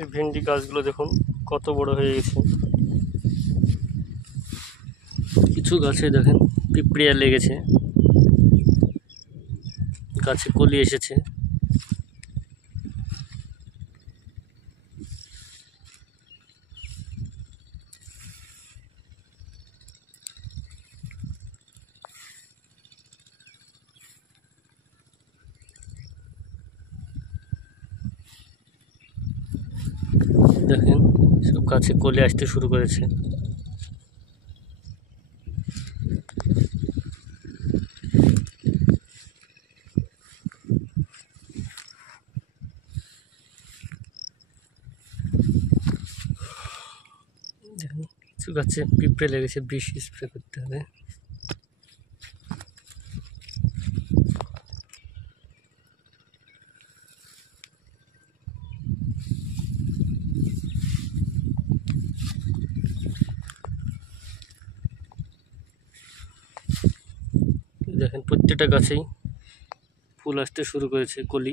এই ভেন্ডি গাছগুলো দেখুন কত বড় হয়ে গেছে। কিছু গাছে দেখেন পিঁপড়িয়া লেগেছে, গাছে কলি এসেছে। দেখেন সব গাছে কলি আসতে শুরু করেছে। দেখেন কিছু গাছে পিঁপড়ে লেগেছে, বিষ স্প্রে করতে হবে। দেখেন প্রত্যেকটা গাছেই ফুল আসতে শুরু করেছে, কলি।